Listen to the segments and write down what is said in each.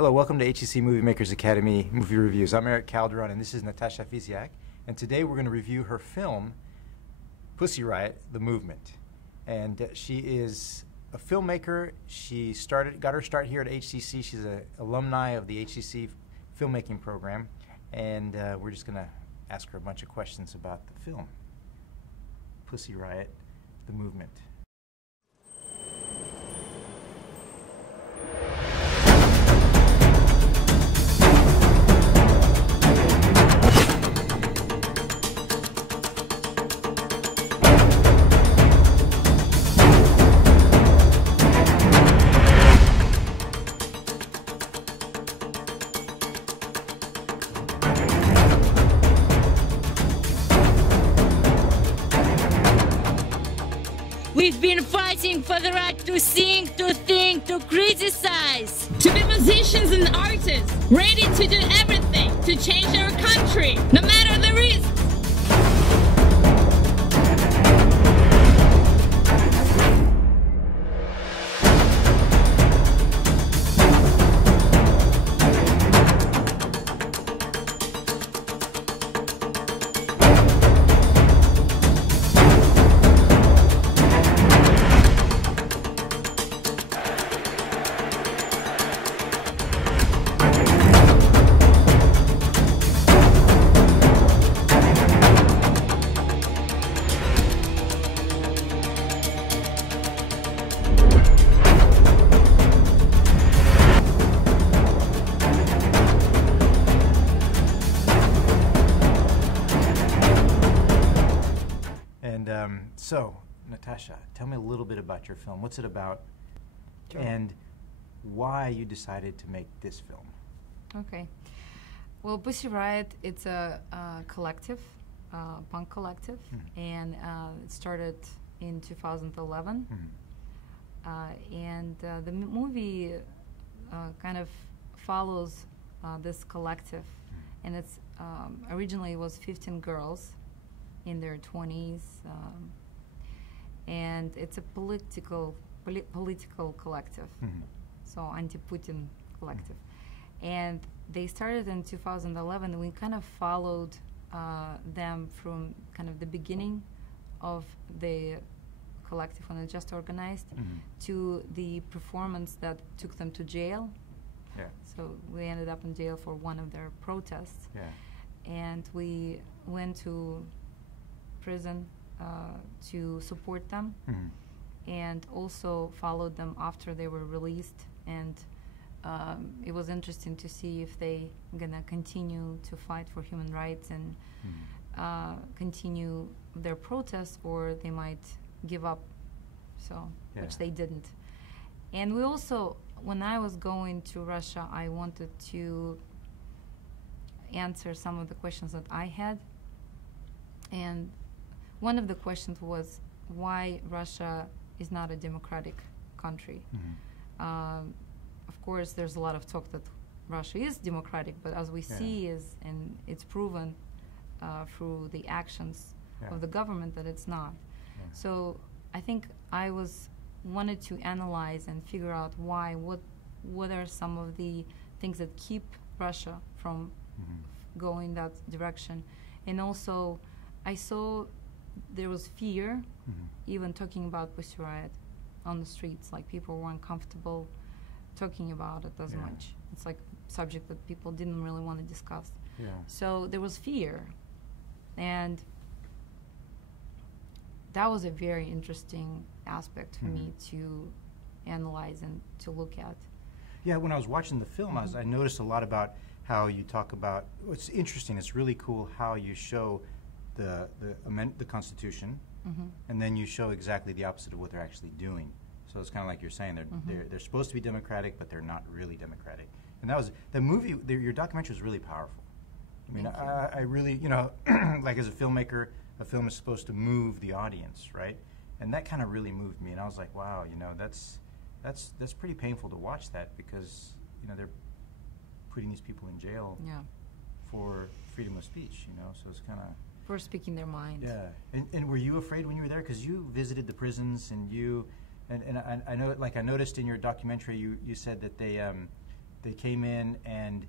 Hello, welcome to HEC MovieMakers Academy Movie Reviews. I'm Erik, Calderon, and this is Natasha Fissiak. And today we're going to review her film, Pussy Riot, The Movement. And she is a filmmaker. She got her start here at HCC. She's an alumni of the HCC filmmaking program. And we're just going to ask her a bunch of questions about the film, Pussy Riot, The Movement. We've been fighting for the right to sing, to think, to criticize. To be musicians and artists, ready to do everything to change our country, no matter the risk. So, Natasha, tell me a little bit about your film. What's it about, and why you decided to make this film? Okay. Well, Pussy Riot, it's a collective, punk collective, and it started in 2011. And the movie kind of follows this collective, and it's originally it was 15 girls in their 20s. And it's a political collective, so anti-Putin collective. And they started in 2011, and we kind of followed them from kind of the beginning of the collective when it just organized to the performance that took them to jail. Yeah. So we ended up in jail for one of their protests. Yeah. And we went to prison to support them, and also followed them after they were released. And it was interesting to see if they gonna continue to fight for human rights and continue their protests, or they might give up. So, which they didn't. And we also, when I was going to Russia, I wanted to answer some of the questions that I had. And one of the questions was why Russia is not a democratic country. Of course, there's a lot of talk that Russia is democratic, but as we see and it's proven through the actions of the government that it's not. So I think I wanted to analyze and figure out why, what are some of the things that keep Russia from going that direction. And also, I saw there was fear, even talking about Pussy Riot on the streets. Like, people weren't comfortable talking about it as much. It's like a subject that people didn't really want to discuss. So there was fear, and that was a very interesting aspect for me to analyze and to look at. Yeah, when I was watching the film, I noticed a lot about how you talk about, what's interesting, it's really cool how you show the Constitution, and then you show exactly the opposite of what they're actually doing. So it's kind of like you're saying, they're supposed to be democratic, but they're not really democratic. And that was, the movie, your documentary was really powerful. I mean, I really, you know, like as a filmmaker, a film is supposed to move the audience, right? And that kind of really moved me, and I was like, wow, you know, that's pretty painful to watch that, because, you know, they're putting these people in jail for freedom of speech, you know, so it's kind of... For speaking their mind. Yeah. And were you afraid when you were there? Because you visited the prisons, and I know, like I noticed in your documentary, you said that they they came in and,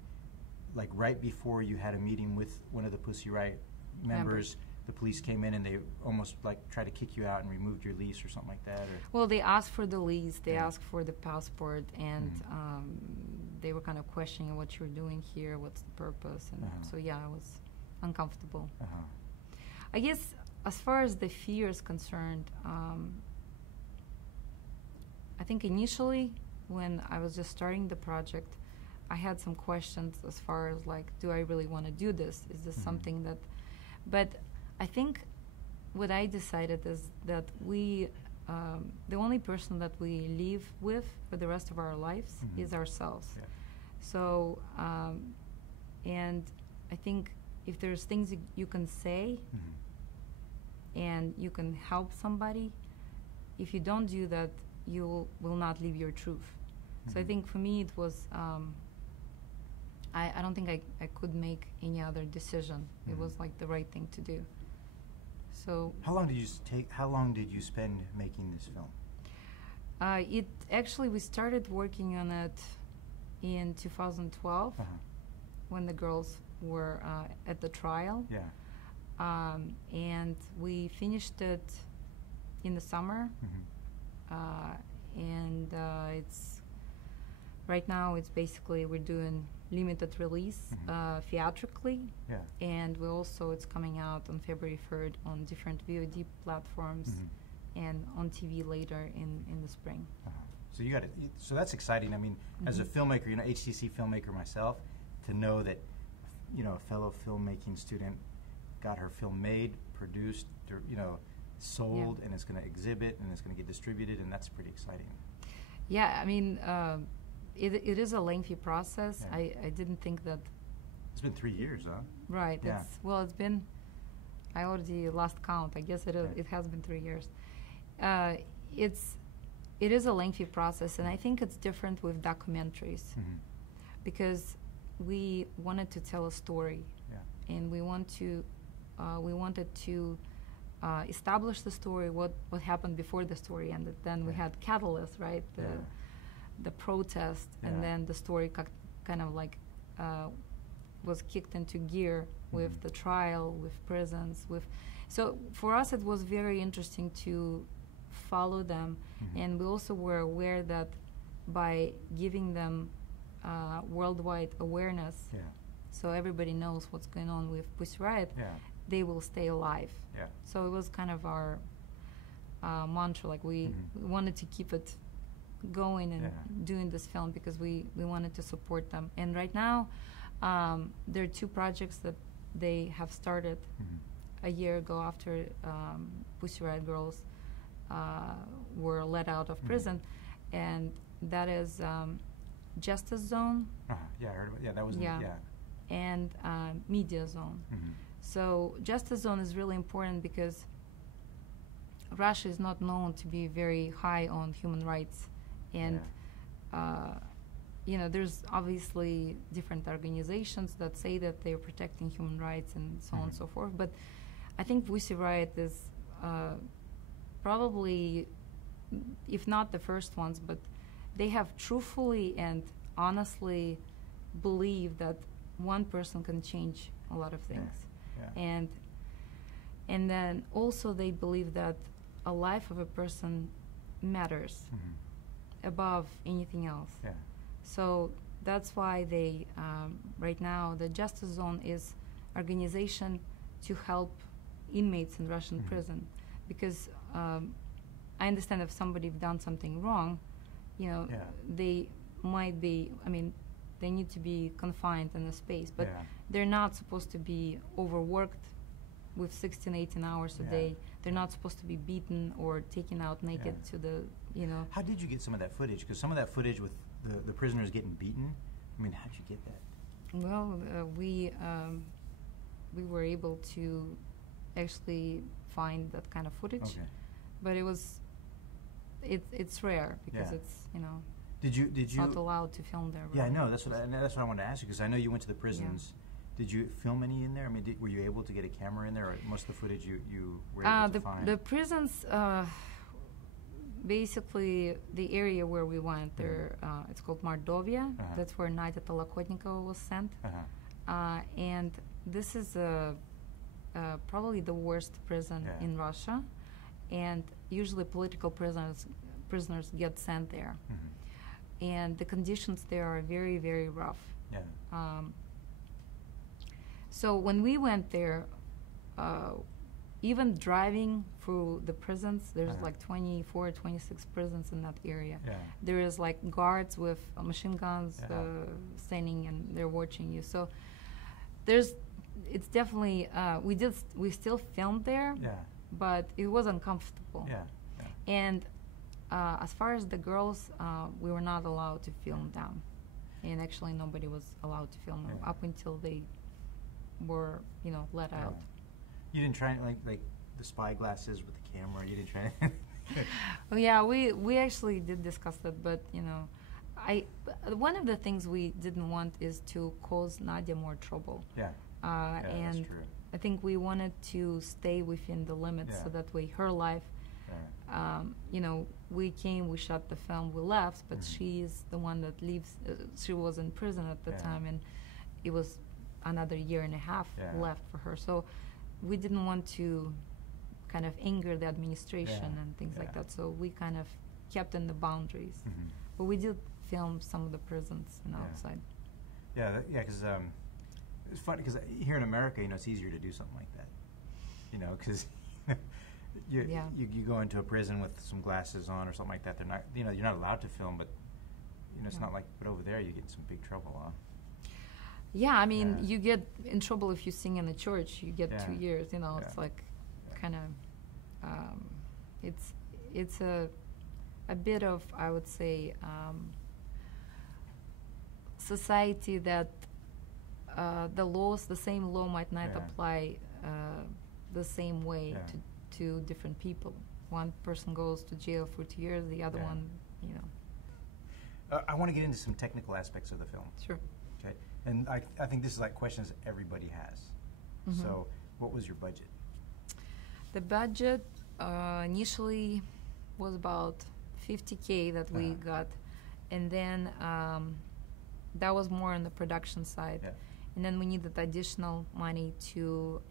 like, right before you had a meeting with one of the Pussy Riot members, the police came in and they almost, like, tried to kick you out and removed your lease or something like that? Or? Well, they asked for the lease, they asked for the passport, and they were kind of questioning what you're doing here, what's the purpose, and so yeah, I was uncomfortable. I guess as far as the fear is concerned, I think initially when I was just starting the project, I had some questions as far as, like, do I really want to do this? Is this something that... But I think what I decided is that we, the only person that we live with for the rest of our lives is ourselves. Yeah. So, and I think if there's things you can say and you can help somebody, if you don't do that, you will not live your truth. So I think for me it was, I don't think I could make any other decision. It was like the right thing to do. So how long did you spend making this film? It actually, we started working on it in 2012 when the girls were at the trial. Yeah. And we finished it in the summer. And it's right now it's basically we're doing limited release theatrically, and we also it's coming out on February 3rd on different VOD platforms and on TV later in the spring. So you got it. So that's exciting. I mean, as a filmmaker, you know, HCC filmmaker myself, to know that, you know, a fellow filmmaking student got her film made, produced, or, you know, sold, and it's going to exhibit and it's going to get distributed, and that's pretty exciting. Yeah, I mean, it is a lengthy process. I didn't think that. It's been 3 years, huh? Right. Yeah. It's been. I already lost count. I guess it has been 3 years. It is a lengthy process, and I think it's different with documentaries because we wanted to tell a story, and we wanted to establish the story, what happened before the story ended. Then we had catalyst, right? The protest, and then the story kind of like was kicked into gear with the trial, with prisons, so for us it was very interesting to follow them, and we also were aware that by giving them worldwide awareness, so everybody knows what's going on with Pussy Riot, they will stay alive. So it was kind of our mantra, like we wanted to keep it going and doing this film because we wanted to support them. And right now there are 2 projects that they have started a year ago after Pussy Riot girls were let out of prison, and that is Justice Zone. Yeah, I heard about it. Yeah, that was and Media Zone. So Justice Zone is really important because Russia is not known to be very high on human rights, and you know, there's obviously different organizations that say that they're protecting human rights and so on and so forth, but I think Pussy Riot is probably, if not the first ones, but they have truthfully and honestly believe that one person can change a lot of things. And then also they believe that a life of a person matters above anything else. So that's why they right now the Justice Zone is organization to help inmates in Russian prison, because I understand if somebody done something wrong, you know, they might be, I mean, they need to be confined in a space, but they're not supposed to be overworked with 16, 18 hours a day. They're not supposed to be beaten or taken out naked to the, you know. How did you get some of that footage? Because some of that footage with the prisoners getting beaten, I mean, how did you get that? Well, we were able to actually find that kind of footage, but it was, it's rare because it's, you know, Did you not allowed to film there. Yeah, I know. That's what I wanted to ask you, because I know you went to the prisons. Did you film any in there? I mean, were you able to get a camera in there, or most of the footage you were able to find? The prisons, basically the area where we went there, it's called Mordovia. That's where Nadia Tolokhotnikova was sent. And this is probably the worst prison in Russia. And usually political prisoners get sent there. And the conditions there are very, very rough. So when we went there, even driving through the prisons, there's like 24, 26 prisons in that area. There is like guards with machine guns standing, and they're watching you. So it's definitely, we still filmed there, but it was uncomfortable. And as far as the girls, we were not allowed to film them. And actually nobody was allowed to film them up until they were, let out. You didn't try like the spy glasses with the camera. You didn't try. Well, yeah, we actually did discuss that, but one of the things we didn't want is to cause Nadia more trouble. And that's true. I think we wanted to stay within the limits, so that way her life. We came, we shot the film, we left, but she's the one that leaves. She was in prison at the time, and it was another year and a half left for her. So we didn't want to kind of anger the administration and things like that. So we kind of kept in the boundaries. But we did film some of the prisons and outside. Because it's funny because here in America, it's easier to do something like that. Because you go into a prison with some glasses on or something like that. They're not, you're not allowed to film, but it's not like. But over there, you get in some big trouble, huh? Yeah, I mean, you get in trouble if you sing in the church. You get 2 years. It's like kind of. It's a bit of, I would say, society that the same law might not apply the same way to different people. One person goes to jail for 2 years, the other one, I want to get into some technical aspects of the film. Sure. Okay. And I think this is like questions everybody has. So what was your budget? The budget initially was about $50K that we got, and then that was more on the production side. And then we needed additional money to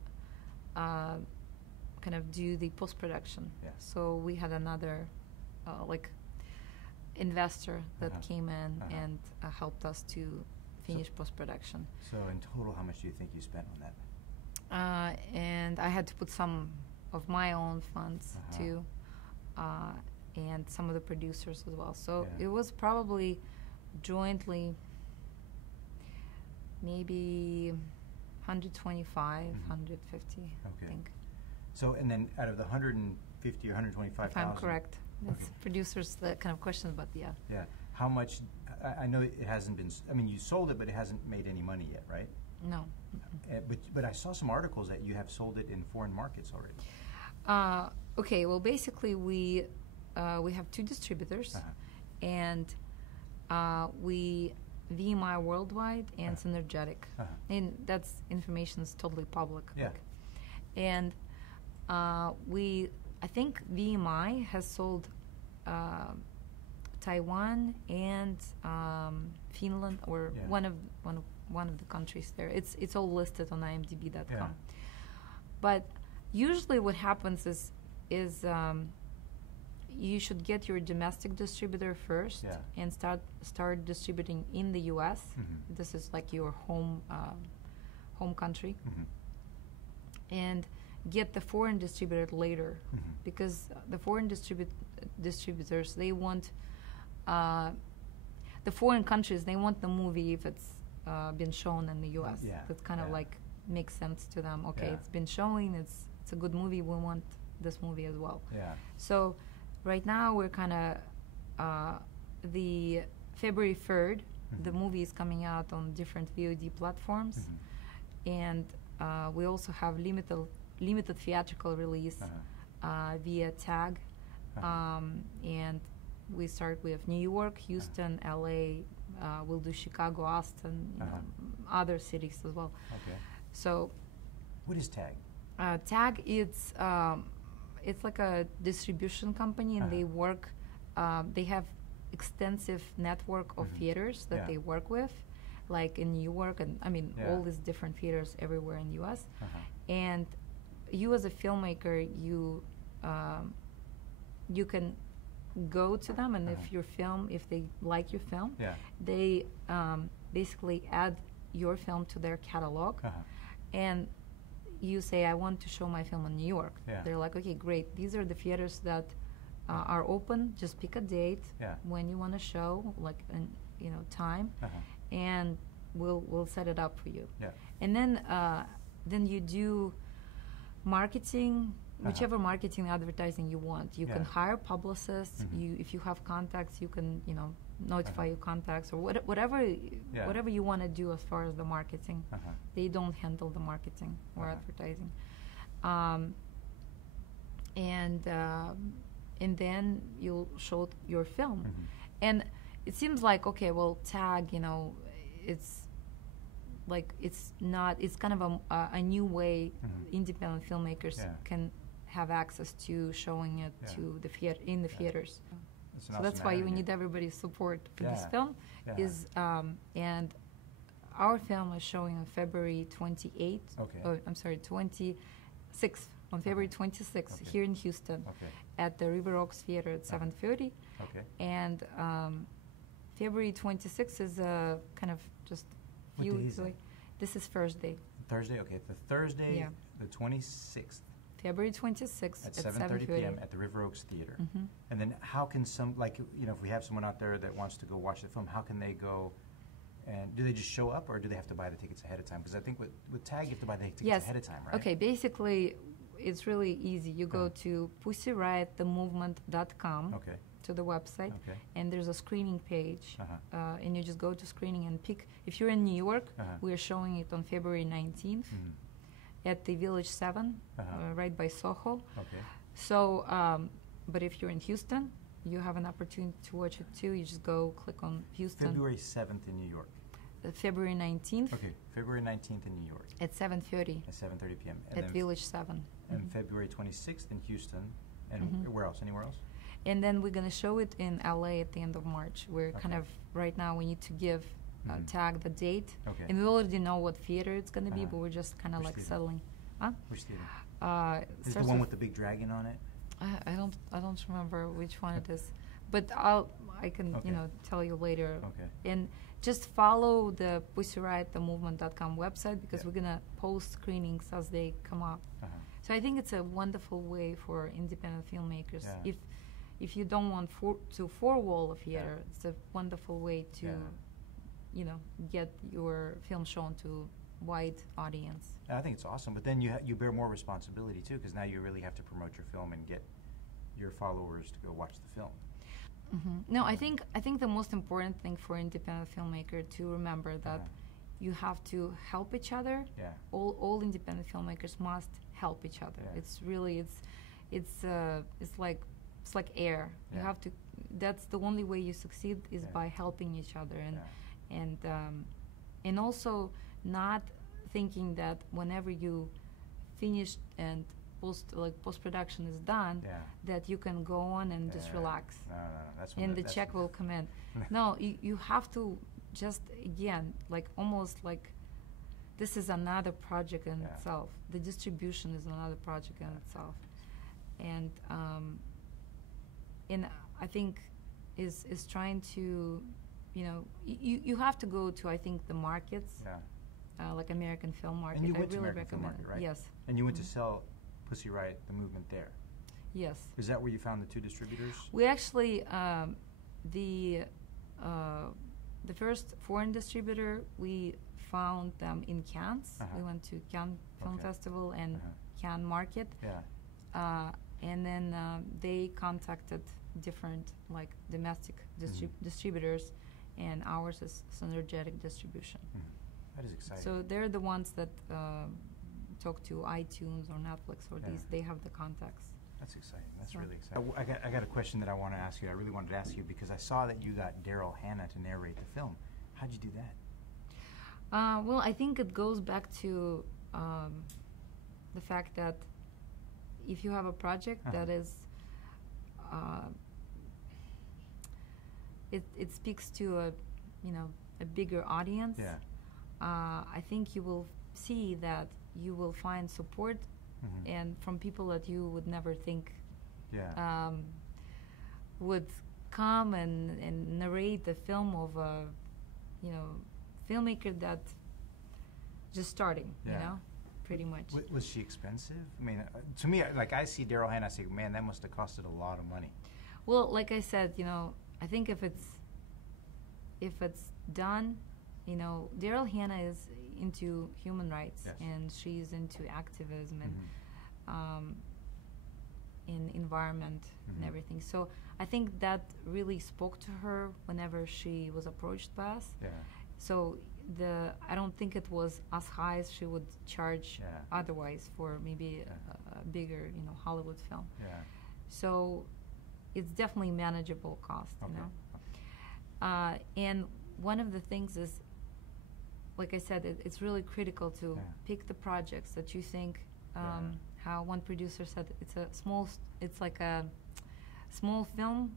kind of do the post-production. So we had another investor that came in and helped us to finish post-production. So in total, how much do you think you spent on that? And I had to put some of my own funds too, and some of the producers as well. So it was probably jointly maybe 125, 150, I think. So, and then out of the 150 or 125,000? If I'm correct. That's producers that kind of question, but yeah. How much, I know it hasn't been, you sold it, but it hasn't made any money yet, right? No. But I saw some articles that you have sold it in foreign markets already. Okay, well, basically we have 2 distributors, and VMI Worldwide and Synergetic. And that's information is totally public. And I think VMI has sold Taiwan and Finland, or one of the countries there. It's all listed on IMDb.com. But usually what happens is you should get your domestic distributor first and start distributing in the U.S. This is like your home country, and get the foreign distributor later, because the foreign distributors, they want the foreign countries, they want the movie if it's been shown in the U.S. That kind of like makes sense to them. Okay, it's been showing, it's a good movie, we want this movie as well. So right now we're kind of the February 3rd, the movie is coming out on different VOD platforms, and we also have limited theatrical release via TAG, and we start with New York, Houston, LA. We'll do Chicago, Austin, other cities as well. So, what is TAG? TAG, it's like a distribution company, and they work they have extensive network of theaters that they work with, like in New York, and I mean all these different theaters everywhere in the U.S. And you as a filmmaker, you can go to them, and if they like your film, they basically add your film to their catalog, and you say, I want to show my film in New York. They're like, okay, great. These are the theaters that are open. Just pick a date when you want to show, like time, and we'll set it up for you. And then you do marketing, whichever marketing advertising you want. You can hire publicists. If you have contacts, you can notify your contacts, or whatever you want to do as far as the marketing. They don't handle the marketing or advertising. And then you'll show your film. And it seems like, okay, well, tag, it's kind of a new way independent filmmakers can have access to showing it to the theaters. So that's why we need everybody's support for this film. And our film is showing on February 28th. I'm sorry, 26th. On February 26th here in Houston at the River Oaks Theater at 7:30. And February 26th is kind of just few weeks away. This is Thursday. Thursday, okay. The Thursday, the 26th. February 26th at 7:30 p.m. at the River Oaks Theater. And then how can if we have someone out there that wants to go watch the film, how can they go? And do they just show up, or do they have to buy the tickets ahead of time? Because I think with TAG, you have to buy the tickets ahead of time, right? Okay, basically, it's really easy. You go to PussyRiotTheMovement.com to the website, and there's a screening page, and you just go to screening and pick. If you're in New York, we are showing it on February 19th at the Village 7, right by Soho. So, but if you're in Houston, you have an opportunity to watch it too. You just go click on Houston. February 7th in New York. February 19th. Okay, February 19th in New York. At 7:30. At 7:30 p.m. At Village 7. And February 26th in Houston. And where else? Anywhere else? And then we're going to show it in LA at the end of March. We're kind of, right now, we need to give, tag the date. And we already know what theater it's going to be, but we're just kind of like settling. Which theater? Is the one with the big dragon on it? I don't remember which one it is. But I can tell you later. And just follow the PussyRiotTheMovement.com website, because we're going to post screenings as they come up. So I think it's a wonderful way for independent filmmakers. If you don't want to four-wall a theater, it's a wonderful way to, get your film shown to wide audience. I think it's awesome. But then you bear more responsibility too, because now you really have to promote your film and get your followers to go watch the film. No, I think the most important thing for independent filmmaker to remember that you have to help each other. All independent filmmakers must help each other. It's really it's like air. You have to. That's the only way you succeed is by helping each other, and also not thinking that whenever you finish and post-production is done, that you can go on and just relax. No. That's and the check will come in. No, you have to just, again, almost like this is another project in itself. The distribution is another project in itself. And I think is trying to, you have to go to, I think, the markets, like American film market. And you went I really to American recommend film market, right? Yes. And you went to sell Pussy Riot, the movement there. Yes. Is that where you found the two distributors? We actually, the first foreign distributor, we found them in Cannes. We went to Cannes Film Festival and Cannes Market. And then they contacted different domestic distributors, and ours is synergetic distribution. That is exciting. So they're the ones that talk to iTunes or Netflix or these. They have the contacts. That's exciting. That's really exciting. I got a question that I want to ask you. I really wanted to ask you because I saw that you got DARYL Hannah to narrate the film. How'd you do that? Well, I think it goes back to the fact that if you have a project that is it speaks to a, you know, a bigger audience. Yeah. I think you will see that you will find support and from people that you would never think would come and narrate the film of a, you know, filmmaker that just starting, you know, pretty much. Was she expensive? I mean, to me, like I see Daryl Hannah, I say, man, that must have costed a lot of money. Well, like I said, you know, I think if it's done, you know, Daryl Hannah is into human rights and she's into activism and in environment and everything. So I think that really spoke to her whenever she was approached by us. Yeah. So I don't think it was as high as she would charge otherwise for maybe a bigger, you know, Hollywood film. Yeah. So it's definitely manageable cost, you know. And one of the things is, like I said, it's really critical to pick the projects that you think. How one producer said, it's like a small film,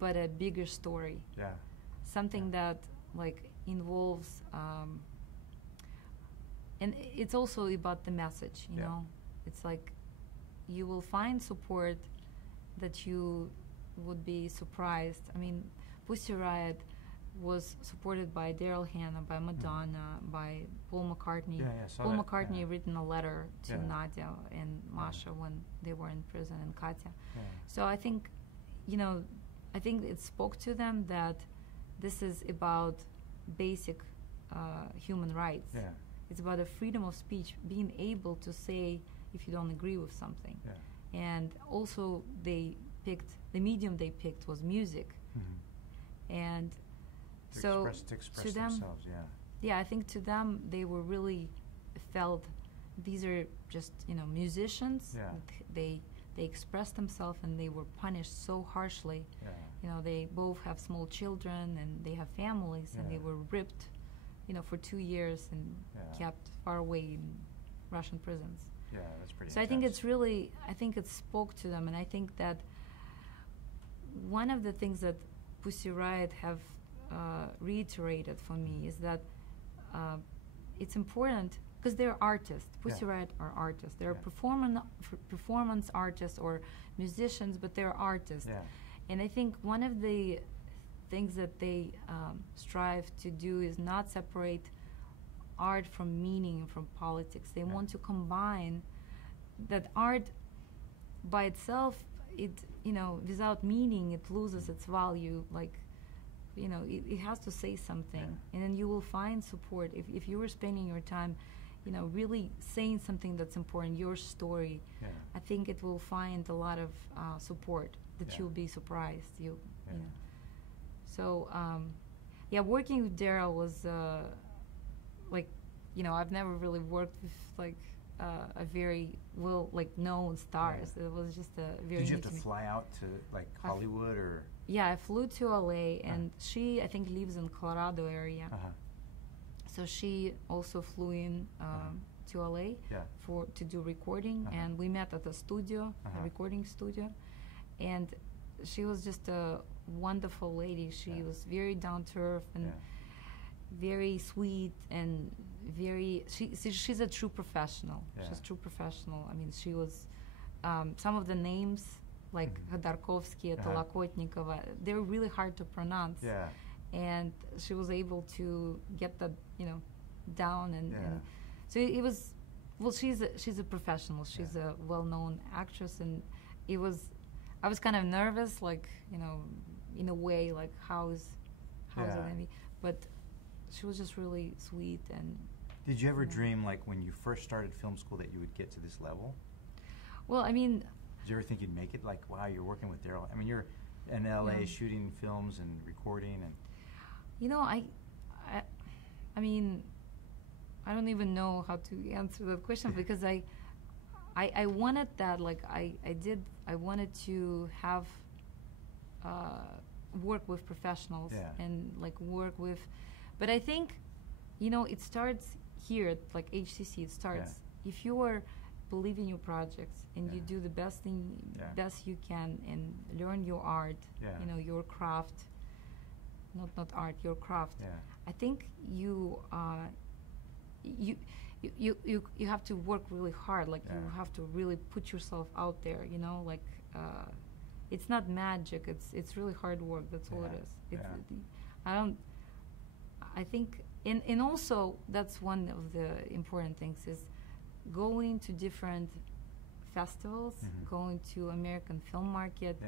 but a bigger story. Yeah. Something that like involves, and it's also about the message. You know, it's like you will find support that you would be surprised. I mean, Pussy Riot was supported by Daryl Hannah, by Madonna, by Paul McCartney. Paul McCartney written a letter to Nadia and Masha when they were in prison, and Katya. So I think, you know, I think it spoke to them that this is about basic human rights. It's about the freedom of speech, being able to say if you don't agree with something. And also the medium they picked was music. And to express them, themselves, I think to them they were really felt these are just, you know, musicians. They expressed themselves and they were punished so harshly. You know, they both have small children and they have families and they were ripped, you know, for 2 years and kept far away in Russian prisons. Yeah, that's pretty So intense. I think it's really, I think it spoke to them, and I think that one of the things that Pussy Riot have reiterated for me is that it's important because they're artists. Pussy Riot are artists. They're performance artists or musicians, but they're artists. And I think one of the things that they strive to do is not separate art from meaning, from politics. They want to combine that art by itself, it, you know, without meaning, it loses its value. Like, you know, it has to say something, and then you will find support if you were spending your time, you know, really saying something that's important, your story. I think it will find a lot of support that you'll be surprised. You know. So working with Daryl was like, you know, I've never really worked with like a very well known stars. It was just a very. Did you have to fly out to like Hollywood or? Yeah, I flew to LA, and she, I think, lives in Colorado area. So she also flew in to LA to do recording, and we met at a studio, a recording studio, and she was just a wonderful lady. She was very down to earth and very sweet and very. She's a true professional. She's a true professional. I mean, she was some of the names like Khodorkovsky, Tolokotnikova, they're really hard to pronounce. And she was able to get that, you know, down and so it was. Well, she's a professional. She's a well-known actress, and I was kind of nervous, like, you know, in a way, like how's it gonna be? But she was just really sweet. And did you ever dream, like when you first started film school, that you would get to this level? Well, I mean, did you ever think you'd make it? Like, wow, you're working with Daryl. I mean, you're in LA shooting films and recording, and you know, I mean, I don't even know how to answer that question because I wanted that, like I wanted to have work with professionals and like work with, but I think, you know, it starts here at like HCC. It starts if you are believe in your projects and you do the best thing best you can and learn your art, you know, your craft, not art, your craft. Yeah. I think you have to work really hard. Like you have to really put yourself out there. You know, like it's not magic. It's really hard work. That's all it is. I think, and also that's one of the important things is going to different festivals, going to American film market.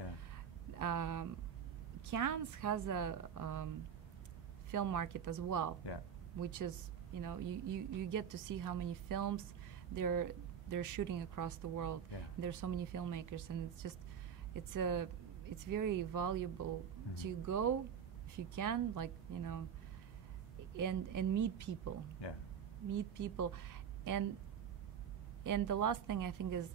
Cannes has a film market as well, which is, you know, you get to see how many films they're shooting across the world. There's so many filmmakers, and it's just it's very valuable to go if you can, like, you know, and meet people. Meet people, and the last thing I think is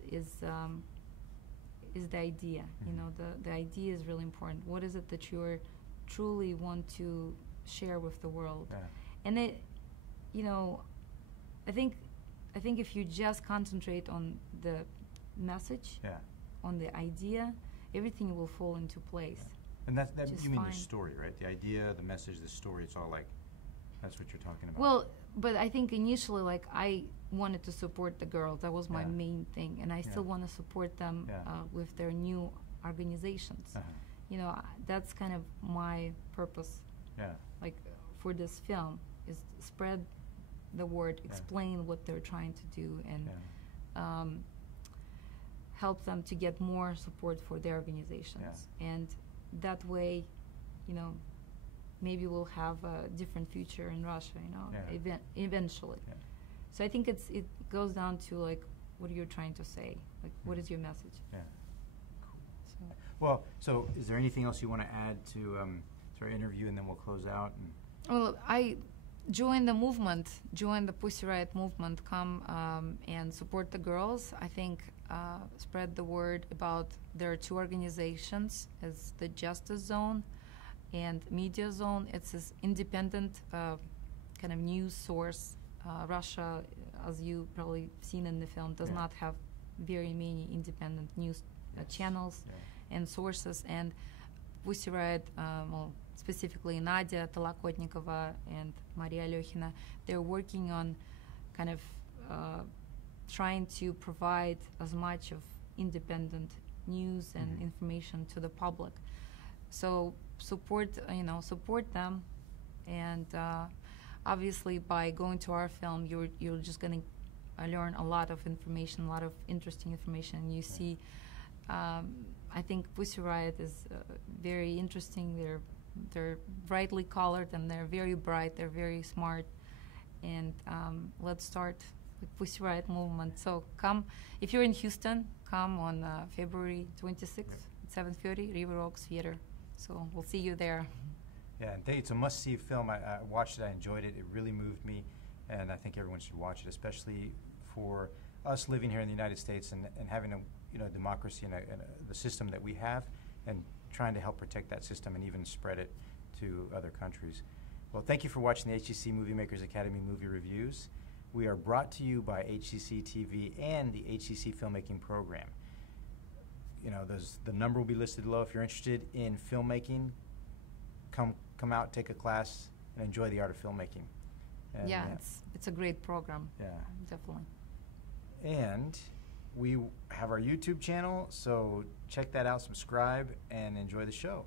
the idea. You know, the idea is really important. What is it that you truly want to share with the world? And it, you know, I think if you just concentrate on the message, on the idea, everything will fall into place. And that you mean fine. the story, right? The idea, the message, the story. It's all like, that's what you're talking about. Well, but I think initially, like, I wanted to support the girls. That was my main thing, and I still want to support them with their new organizations. You know, that's kind of my purpose. Like, for this film, is spread the word, explain what they're trying to do, and help them to get more support for their organizations. And that way, you know, maybe we'll have a different future in Russia, you know, eventually. So I think it goes down to, like, what you're trying to say, like, what is your message? Cool. Well, so is there anything else you want to add to our interview, and then we'll close out? Well, I join the movement, join the Pussy Riot movement, come and support the girls. I think spread the word about there are two organizations. It's the Justice Zone and Media Zone. It's this independent kind of news source. Russia, as you probably seen in the film, does not have very many independent news channels and sources. And Pussy Riot, well, specifically Nadia Tolokotnikova and Maria Alyokhina, they're working on kind of trying to provide as much of independent news and information to the public. So support them, and obviously by going to our film, you're just going to learn a lot of information, a lot of interesting information. And you see, I think Pussy Riot is very interesting. They're brightly colored, and they're very bright. They're very smart, and let's start the Pussy Riot movement. So come, if you're in Houston, come on February 26th at 7:30, River Oaks Theater. So we'll see you there. Yeah, and it's a must-see film. I watched it. I enjoyed it. It really moved me, and I think everyone should watch it, especially for us living here in the United States and having a democracy and the system that we have, and trying to help protect that system and even spread it to other countries. Well, thank you for watching the HCC MovieMakers Academy movie reviews. We are brought to you by HCC TV and the HCC Filmmaking Program. You know, the number will be listed below. If you're interested in filmmaking, come out, take a class, and enjoy the art of filmmaking. And it's a great program. Yeah, definitely. And we have our YouTube channel, so check that out, subscribe, and enjoy the show.